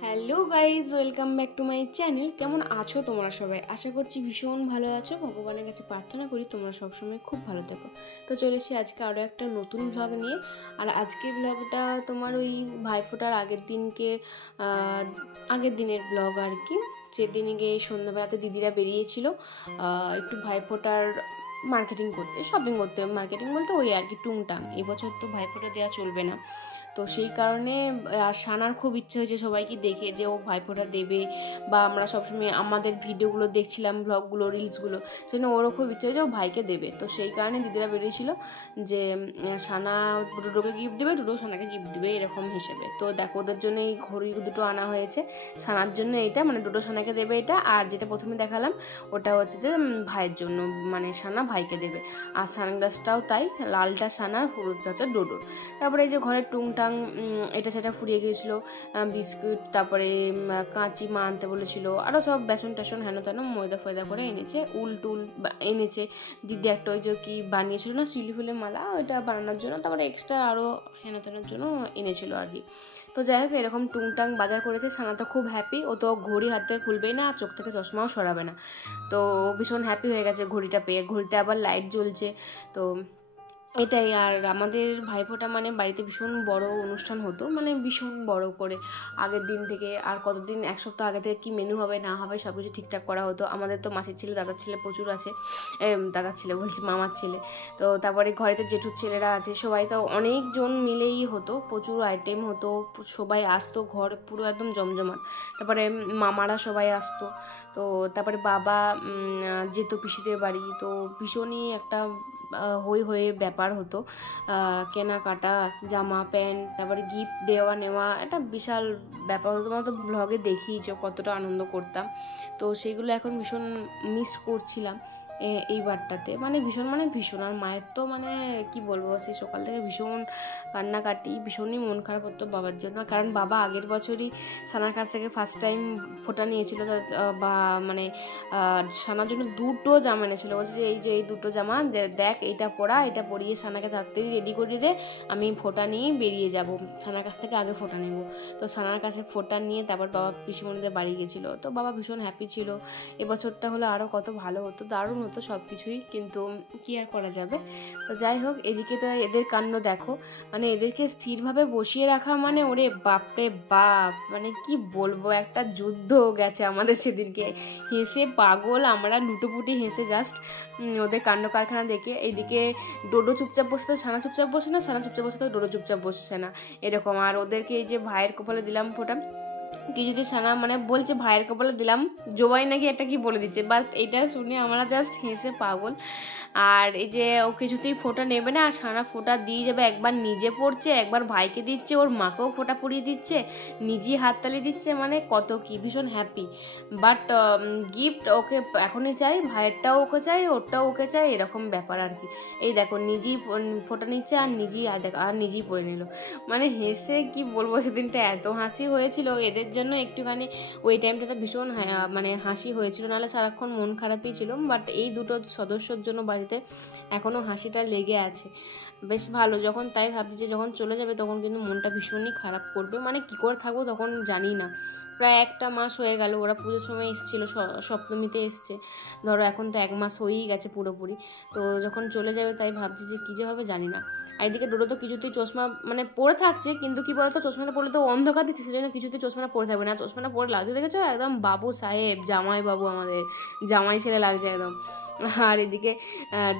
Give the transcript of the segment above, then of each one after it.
Hello guys, welcome back to my channel. কেমন আছো তোমরা সবাই? আশা করছি ভীষণ ভালো আছো। ভগবানের কাছে প্রার্থনা করি তোমরা সবসময় খুব ভালো থেকো। তো চলে এসেছি আজকে আরও একটা নতুন ব্লগ নিয়ে। আর আজকের ব্লগটা তোমার ওই ভাইফোঁটার আগের দিনের ব্লগ আর কি। যেদিনকে সন্ধ্যাবেলাতে দিদিরা বেরিয়েছিল একটু ভাইফোঁটার মার্কেটিং করতে, শপিং করতে। মার্কেটিং বলতে ওই আর কি টুংটাং। এবছর তো ভাইফোঁটা দেওয়া চলবে না, তো সেই কারণে আর সানার খুব ইচ্ছে হয়েছে সবাইকে দেখে যে ও ভাইফোঁটা দেবে, বা আমরা সবসময় আমাদের ভিডিওগুলো দেখছিলাম, ব্লগগুলো, রিলসগুলো, সেজন্য ওরও খুব ইচ্ছে হয়েছে ও ভাইকে দেবে। তো সেই কারণে দিদিরা বেরিয়েছিল যে সানা ডুডোকে গিফট দেবে, ডুডো সানাকে গিফট দেবে এরকম হিসেবে। তো দেখো ওদের জন্য এই ঘড়ি দুটো আনা হয়েছে। সানার জন্য এইটা, মানে ডুডো সানাকে দেবে এটা, আর যেটা প্রথমে দেখালাম ওটা হচ্ছে যে ভাইয়ের জন্য, মানে সানা ভাইকে দেবে। আর সানগ্লাসটাও তাই, লালটা সানার, হলুদটা হচ্ছে ডোডোর। তারপরে এই যে ঘরের টুংটাং এটা সেটা ফুরিয়ে গিয়েছিলো, বিস্কুট, তারপরে কাঁচি মা আনতে বলেছিল, আরও সব বেসন টেসন হেন তেন ময়দা ফয়দা করে এনেছে, উল টুল এনেছে। দিদি একটা ওই যে কি বানিয়েছিল না, শিউলি ফুলের মালা, ওইটা বানানোর জন্য, তারপরে এক্সট্রা আরও হেন তেনার জন্য এনেছিল আর কি। তো যাই হোক, এরকম টুংটাং বাজার করেছে। সানা তো খুব হ্যাপি, ও তো ঘড়ি হাত থেকে খুলবেই না, চোখ থেকে চশমাও সরাবে না। তো ভীষণ হ্যাপি হয়ে গেছে ঘড়িটা পেয়ে। ঘড়িতে আবার লাইট জ্বলছে, তো এটাই। আর আমাদের ভাইফোঁটা মানে বাড়িতে ভীষণ বড় অনুষ্ঠান হতো, মানে ভীষণ বড় করে আগের দিন থেকে, আর কতদিন, এক সপ্তাহ আগে থেকে কী মেনু হবে না হবে সব কিছু ঠিকঠাক করা হতো। আমাদের তো মাসির ছেলে, দাদার ছেলে প্রচুর আছে, দাদার ছেলে বলছি, মামার ছেলে। তো তারপরে ঘরেতে জেঠুর ছেলেরা আছে, সবাই তো অনেকজন মিলেই হতো, প্রচুর আইটেম হতো, সবাই আসতো, ঘর পুরো একদম জমজমাট। তারপরে মামারা সবাই আসতো। তো তারপরে বাবা যেত পিসিদের বাড়ি, তো ভীষণই একটা হয়ে ব্যাপার হতো, কেনাকাটা, জামা প্যান্ট, তারপরে গিফট দেওয়া নেওয়া, একটা বিশাল ব্যাপার হতো। তোমরা তো ব্লগে দেখিয়েছো কতটা আনন্দ করতাম। তো সেইগুলো এখন ভীষণ মিস করছিলাম এই বারটাতে, মানে ভীষণ। আর মায়ের তো মানে কি বলবো, সেই সকাল থেকে ভীষণ কান্নাকাটি, ভীষণই মন খারাপ হতো বাবার জন্য। কারণ বাবা আগের বছরই সানার কাছ থেকে ফার্স্ট টাইম ফোঁটা নিয়েছিল, বা মানে সানার জন্য দুটো জামা এনেছিল। বলছে যে এই দুটো জামা দেখ, এইটা পরা, এটা পরিয়ে সানাকে তাড়াতাড়ি রেডি করিয়ে দে, আমি ফোঁটা নিয়ে বেরিয়ে যাব, সানার কাছ থেকে আগে ফোঁটা নেব। তো সানার কাছে ফোঁটা নিয়ে তারপর বাবা পিসিমণিদের বাড়ি গেছিলো। তো বাবা ভীষণ হ্যাপি ছিল। এবছরটা হলে আরও কত ভালো হতো, দারুণ হতো সব কিছুই, কিন্তু কী আর করা যাবে। তো যাই হোক, এদিকে তো এদের কাণ্ড দেখো, মানে এদেরকে স্থিরভাবে বসিয়ে রাখা মানে ওরে বাপরে বাপ, মানে কি বলবো, একটা যুদ্ধ গেছে আমাদের সেদিনকে। হেসে পাগল আমরা, লুটোপুটি হেসে জাস্ট ওদের কাণ্ড কারখানা দেখে। এইদিকে ডোডো চুপচাপ বসে তো সানা চুপচাপ বসে না, সানা চুপচাপ বসে তো ডোডো চুপচাপ বসছে না, এরকম। আর ওদেরকে এই যে ভাইয়ের কপালে দিলাম ফোঁটা, কি যদি সানা মানে বলছে ভাইয়ের কপালে দিলাম, জোবাই নাকি একটা কি বলে দিচ্ছে, বাট এটা শুনে আমরা জাস্ট হেসে পাগল। আর এই যে ও কিছুতেই ফোঁটা নেবে না, আর সানা ফোঁটা দিয়ে যাবে, একবার নিজে পড়ছে, একবার ভাইকে দিচ্ছে, ওর মাকেও ফোঁটা পরিয়ে দিচ্ছে, নিজেই হাততালি দিচ্ছে, মানে কত কি, ভীষণ হ্যাপি। বাট গিফট ওকে এখনই চাই, ভাইয়েরটাও ওকে চাই, ওরটাও ওকে চাই, এরকম ব্যাপার আর কি। এই দেখো নিজেই ফোঁটা নিচ্ছে, আর নিজেই পরে নিল। মানে হেসে কি বলবো, সেদিনটা এত হাসি হয়েছিল এদের জন্য। একটুখানি ওই টাইমটাতে ভীষণ মানে হাসি হয়েছিল, নাহলে সারাক্ষণ মন খারাপই ছিল। বাট এই দুটো সদস্যর জন্য বাড়িতে এখনও হাসিটা লেগে আছে, বেশ ভালো। যখন তাই ভাবছি যে যখন চলে যাবে তখন কিন্তু মনটা ভীষণই খারাপ করবে, মানে কী করে থাকবো তখন জানি না। প্রায় একটা মাস হয়ে গেল, ওরা পুজোর সময় এসেছিলো, সপ্তমীতে এসছে, ধরো এখন তো 1 মাস হয়েই গেছে পুরোপুরি। তো যখন চলে যাবে তাই ভাবছি যে কী যে হবে জানি না। আর এদিকে ডোডো তো কিছুতেই চশমা মানে পরে থাকছে, কিন্তু কি বলতো, চশমাটা পরলে তো অন্ধকার দিচ্ছে, সেজন্য কিছুতেই চশমাটা পরে থাকবে না। চশমাটা পরে লাগছে দেখেছো, একদম বাবু সাহেব, জামাই বাবু, আমাদের জামাই ছেলে লাগছে একদম। আর এদিকে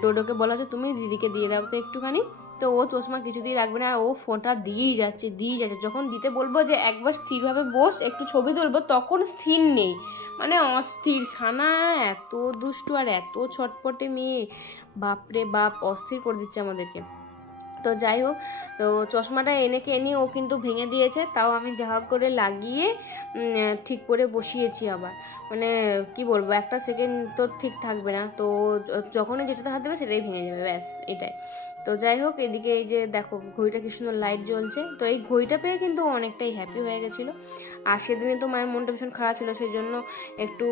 ডোডোকে বলা হচ্ছে তুমি দিদিকে দিয়ে দাও তো একটুখানি, তো ও চশমা কিছুতেই রাখবে না, আর ও ফোনটা দিয়েই যাচ্ছে। যখন দিতে বলবো যে একবার স্থিরভাবে বস, একটু ছবি তুলবো, তখন স্থির নেই, মানে অস্থির। সানা এত দুষ্টু আর এত ছটপটে মেয়ে, বাপরে বাপ, অস্থির করে দিচ্ছে আমাদেরকে। তো যাই হোক, তো চশমাটা এনে ও কিন্তু ভেঙে দিয়েছে, তাও আমি যা হোক করে লাগিয়ে ঠিক করে বসিয়েছি আবার। মানে কি বলবো, একটা সেকেন্ড তো ঠিক থাকবে না, তো যখনই যেটাতে হাত দেবে সেটাই ভেঙে যাবে, ব্যাস এটাই। তো যাই হোক, এদিকে এই যে দেখো ঘড়িটা কি সুন্দর লাইট জ্বলছে, তো এই ঘড়িটা পেয়ে কিন্তু অনেকটাই হ্যাপি হয়ে গেছিলো। আর সেদিনে তো মায়ের মনটা ভীষণ খারাপ ছিল, সেই জন্য একটু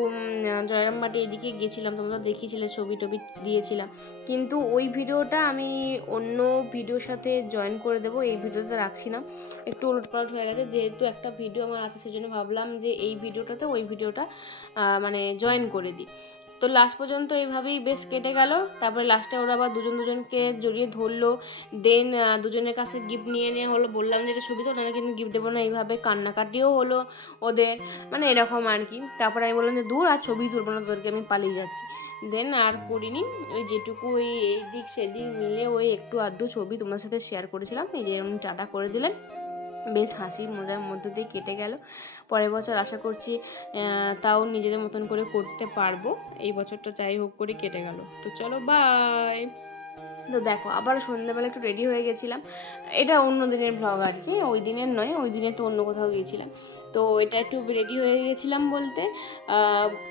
জয়রামবাটি এইদিকে গেছিলাম, তোমরা দেখিয়েছিলে, ছবি টবি দিয়েছিলাম। কিন্তু ওই ভিডিওটা আমি অন্য ভিডিওর সাথে জয়েন করে দেবো, এই ভিডিওতে রাখছি না, একটু উলটপালট হয়ে গেছে। যেহেতু একটা ভিডিও আমার আছে সেজন্য ভাবলাম যে এই ভিডিওটাতে ওই ভিডিওটা মানে জয়েন করে দিই। তো লাস্ট পর্যন্ত এইভাবেই বেশ কেটে গেল। তারপরে লাস্টে ওরা আবার দুজনকে জড়িয়ে ধরলো, দেন দুজনের কাছে গিফট নিয়ে নেওয়া হলো। বললাম যে এটা ছবি তো, ওনারা কিন্তু গিফট দেবো না, এইভাবে কান্নাকাটিও হলো ওদের, মানে এরকম আর কি। তারপরে আমি বললাম যে দূর আর ছবি তুলবো না তোদেরকে, আমি পালিয়ে যাচ্ছি। দেন আর করিনি, ওই যেটুকু ওই এইদিক সেদিক মিলে ওই একটু আধটু ছবি তোমার সাথে শেয়ার করেছিলাম। এই যে উনি টাটা করে দিলেন, বেশ হাসি মজার মধ্যে দিয়ে কেটে গেল। পরের বছর আশা করছি তাও নিজেদের মতন করে করতে পারবো। এই বছরটা যাই হোক করে কেটে গেল। তো চলো বাই। তো দেখো আবার সন্ধ্যাবেলা একটু রেডি হয়ে গেছিলাম, এটা অন্য দিনের ব্লগ আর কি, ওই দিনের নয়, ওই দিনে তো অন্য কোথাও গিয়েছিলাম। তো এটা একটু রেডি হয়ে গেছিলাম বলতে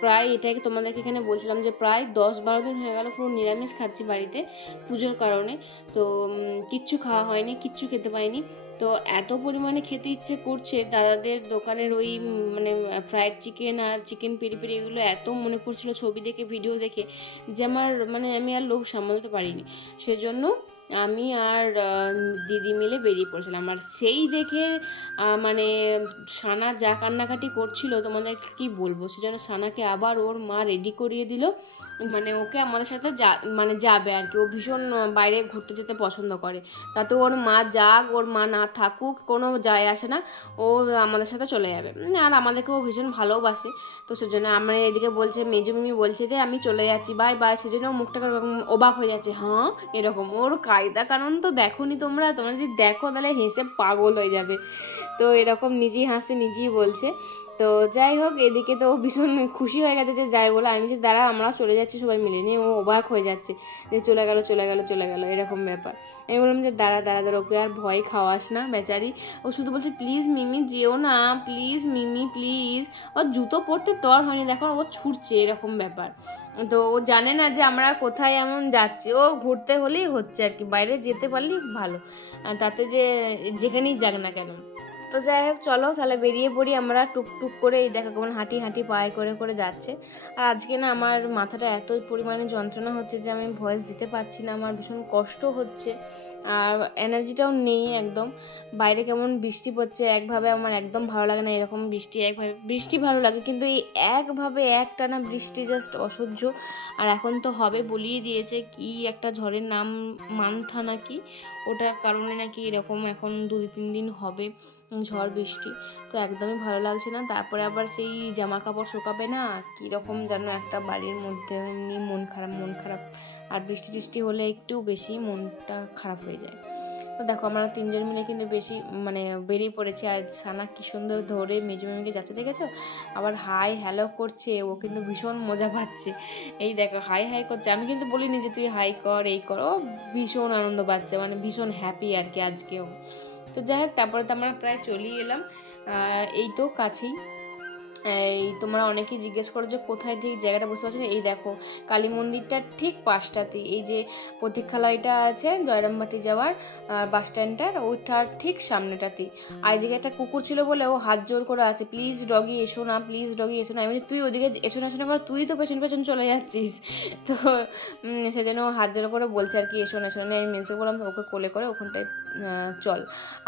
প্রায় এটাকে তোমাদেরকে এখানে বলছিলাম যে প্রায় 10-12 দিন হয়ে গেল পুরো নিরামিষ খাচ্ছি বাড়িতে পুজোর কারণে। তো কিচ্ছু খাওয়া হয়নি, কিচ্ছু খেতে পাইনি। তো এত পরিমাণে খেতে ইচ্ছে করছে, দাদাদের দোকানের ওই মানে ফ্রাইড চিকেন আর চিকেন পেরি পেরি এগুলো এত মনে পড়ছিল ছবি দেখে, ভিডিও দেখে, যে আমার মানে আমি আর লোভ সামলাতে পারিনি। সেজন্য আমি আর দিদি মিলে বেরিয়ে পড়েছিলাম। আর সেই দেখে মানে সানা যা কান্নাকাটি করছিল তোমাদের কি বলবো, সেজন্য সানাকে আবার ওর মা রেডি করিয়ে দিল, মানে ওকে আমাদের সাথে মানে যাবে আর কি। ও ভীষণ বাইরে ঘুরতে যেতে পছন্দ করে, তাতে ওর মা যাক ওর মা না থাকুক কোনো যায় আসে না, ও আমাদের সাথে চলে যাবে। আর আমাদেরকেও ভীষণ ভালোবাসে। তো সেজন্য আমরা এদিকে বলছে, মেজো মিমি বলছে যে আমি চলে যাচ্ছি বাই বাই, সেজন্য মুখটা অবাক হয়ে যাচ্ছে, হ্যাঁ এরকম ওর কায়দা কারণ তো দেখোনি তোমরা যদি দেখো তাহলে হেসে পাগল হয়ে যাবে। তো এরকম নিজেই হাসছে নিজেই বলছে। তো যাই হোক, এদিকে তো ভীষণ খুশি হয়ে গেছে যে যাই বলে, আমি যে দাঁড়া আমরাও চলে যাচ্ছি সবাই মিলে নিয়ে, ও অবাক হয়ে যাচ্ছে যে চলে গেল চলে গেল চলে গেল এরকম ব্যাপার। আমি বললাম যে দাঁড়া দাঁড়া দাঁড়া, ওকে আর ভয় খাওয়াস না বেচারি, ও শুধু বলছে প্লিজ মিমি যেও না, প্লিজ মিমি প্লিজ। ওর জুতো পরতে তর হয়নি, দেখো ও ছুটছে এরকম ব্যাপার। তো ও জানে না যে আমরা কোথায় এমন যাচ্ছি, ও ঘুরতে হলেই হচ্ছে আর কি, বাইরে যেতে পারলেই ভালো, তাতে যে যেখানেই যাক না কেন। তো যাই হোক চলো তাহলে বেরিয়ে পড়ি আমরা টুকটুক করে। এই দেখো কেমন হাঁটি হাঁটি পায়ে করে করে যাচ্ছে। আর আজকে না আমার মাথাটা এত পরিমাণে যন্ত্রণা হচ্ছে যে আমি ভয়েস দিতে পারছি না, আমার ভীষণ কষ্ট হচ্ছে আর এনার্জিটাও নেই একদম। বাইরে কেমন বৃষ্টি পড়ছে, একভাবে আমার একদম ভালো লাগে না এরকম বৃষ্টি, একভাবে বৃষ্টি ভালো লাগে কিন্তু এই একভাবে একটানা বৃষ্টি জাস্ট অসহ্য। আর এখন তো হবে বলিয়ে দিয়েছে, কি একটা ঝড়ের নাম মান্থা নাকি, ওটার কারণে নাকি এরকম এখন 2-3 দিন হবে ঝড় বৃষ্টি। তো একদমই ভালো লাগছে না। তারপরে আবার সেই জামা কাপড় শুকাবে না, কীরকম যেন একটা বাড়ির মধ্যে এমনি মন খারাপ। আর বৃষ্টি টিষ্টি হলে একটু বেশি মনটা খারাপ হয়ে যায়। তো দেখো আমরা 3জন মিলে কিন্তু বেশি মানে বেরিয়ে পড়েছি। আর সানা কি সুন্দর ধরে মেজুমিকে যাচ্ছে দেখেছো, আবার হাই হ্যালো করছে, ও কিন্তু ভীষণ মজা পাচ্ছে। এই দেখো হাই হাই করছে, আমি কিন্তু বলিনি যে তুই হাই কর এই কর, ও ভীষণ আনন্দ পাচ্ছে, মানে ভীষণ হ্যাপি আর কি আজকেও। তো যাই হোক তারপরে তো আমরা প্রায় চলেই এলাম, এই তো কাছেই। এই তোমরা অনেকেই জিজ্ঞেস করো যে কোথায় ঠিক জায়গাটা বুঝতে পারছো না, এই দেখো কালী মন্দিরটা ঠিক পাশটাতেই, এই যে প্রতীক্ষালয়টা আছে জয়রামবাটি যাওয়ার বাস স্ট্যান্ডটার ওইটার ঠিক সামনেটাতেই। আর এদিকে একটা কুকুর ছিল বলে ও হাত জোর করে আছে, প্লিজ ডগি এসো না, প্লিজ ডগি এসো না। আমি তুই ওদিকে এসো না করে তুই তো পেছন পেছন চলে যাচ্ছিস, তো সেজন্য ও হাত জোর করে বলছে আর কি এসো না এসো না। আমি মেসে বললাম ওকে কোলে করে ওখানটায় চল।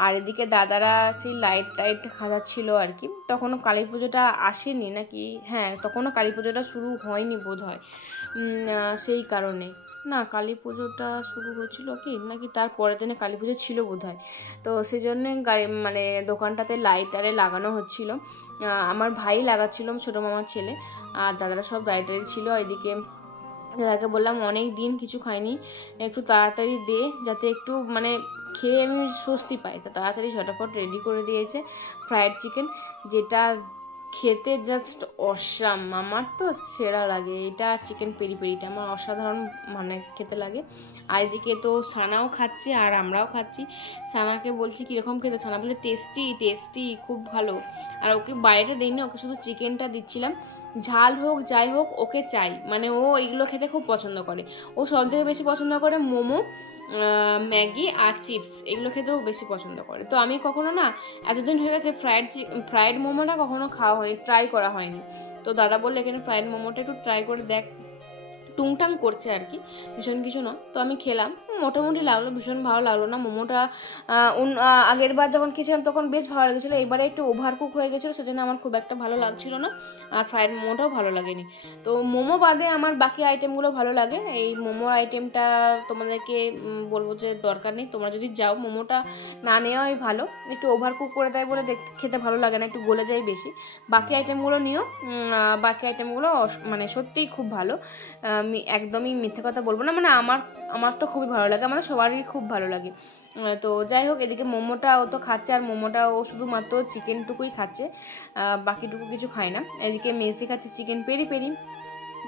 আর এদিকে দাদারা সেই লাইট টাইট খাওয়াচ্ছিল আর কি, তখনও কালী পুজোটা আসেনি নাকি, হ্যাঁ তখনও কালী পুজোটা শুরু হয়নি বোধ হয়, সেই কারণে না কালী পুজোটা শুরু হয়েছিল কি নাকি তার পরের দিনে কালী পুজো ছিল বোধ হয়। তো সেই জন্যই মানে দোকানটাতে লাইট আরে লাগানো হচ্ছিল, আমার ভাই লাগাচ্ছিল, ছোটো মামার ছেলে, আর দাদারা সব লাইটারি ছিল। এদিকে দাদাকে বললাম অনেক দিন কিছু খাইনি, একটু তাড়াতাড়ি দে যাতে একটু মানে খেয়ে আমি স্বস্তি পাই। তা তাড়াতাড়ি ঝটাফট রেডি করে দিয়েছে ফ্রায়েড চিকেন, যেটা খেতে জাস্ট অসাম, আমার তো সেরা লাগে এটা। চিকেন পেরি পেরিটা আমার অসাধারণ মানে খেতে লাগে। আর এদিকে তো সানাও খাচ্ছে আর আমরাও খাচ্ছি। সানাকে বলছি কীরকম খেতে, সানা বলছে টেস্টি টেস্টি খুব ভালো। আর ওকে বাইরেটা দিইনি, ওকে শুধু চিকেনটা দিচ্ছিলাম, ঝাল হোক যাই হোক ওকে চাই, মানে ও এইগুলো খেতে খুব পছন্দ করে। ও সব থেকে বেশি পছন্দ করে মোমো ম্যাগি আর চিপস এগুলো খেতেও বেশি পছন্দ করে। তো আমি কখনো না, এতদিন হয়ে গেছে ফ্রাইড মোমোটা কখনো খাওয়া হয়নি, ট্রাই করা হয়নি। তো দাদা বললে এখানে ফ্রাইড মোমোটা একটু ট্রাই করে দেখ, টুংটাং করছে আর কি, ভীষণ কিছু না। তো আমি খেলাম, মোটামুটি লাগলো, ভীষণ ভালো লাগলো না মোমোটা। আগের বার যখন খেয়েছিলাম তখন বেশ ভালো লেগেছিলো, এবারে একটু ওভার কুক হয়ে গেছিলো, সেজন্য আমার খুব একটা ভালো লাগছিল না। আর ফ্রাইড মোমোটাও ভালো লাগেনি। তো মোমো বাদে আমার বাকি আইটেমগুলো ভালো লাগে। এই মোমোর আইটেমটা তোমাদেরকে বলবো যে দরকার নেই, তোমরা যদি যাও মোমোটা না নেওয়াই ভালো, একটু ওভার কুক করে দেয় বলে খেতে ভালো লাগে না, একটু গলে যায় বেশি। বাকি আইটেমগুলো নিও, বাকি আইটেমগুলো মানে সত্যিই খুব ভালো। আমি একদমই মিথ্যে কথা বলবো না, মানে আমার তো খুবই ভালো লাগে, আমাদের সবারই খুব ভালো লাগে। তো যাই হোক, এদিকে মোমোটা ও তো খাচ্ছে, আর মোমোটা ও শুধুমাত্র চিকেনটুকুই খাচ্ছে, বাকিটুকু কিছু খায় না। এদিকে মেজদি খাচ্ছে চিকেন পেরি পেরি।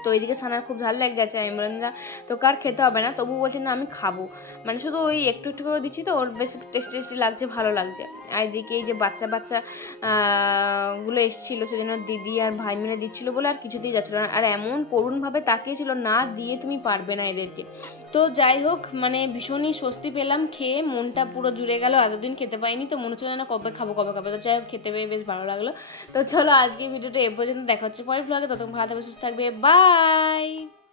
তো এইদিকে সানার খুব ঝাল লেগে গেছে, আমি বললাম না তো কার খেতে হবে না, তবু বলছে না আমি খাবো, মানে শুধু ওই একটু একটু করে দিচ্ছি তো ওর বেশ টেস্টি লাগছে, ভালো লাগছে। আর এদিকে এই যে বাচ্চা গুলো এসেছিলো, সেজন্য দিদি আর ভাই মিলে দিচ্ছিলো বলে আর কিছুতেই যাচ্ছিলো না, আর এমন করুণভাবে তাকিয়েছিল, না দিয়ে তুমি পারবে না এদেরকে। তো যাই হোক, মানে ভীষণই স্বস্তি পেলাম খেয়ে, মনটা পুরো জুড়ে গেল, এতদিন খেতে পাইনি, তো মনে হচ্ছিল না কবে খাবো। তো যাই হোক, খেতে পেয়ে বেশ ভালো লাগলো। তো চলো আজকে ভিডিওটা এ পর্যন্ত, দেখা হচ্ছে পরের ব্লগে, ততক্ষণ ভালো থাকবে, সুস্থ থাকবে, বাই।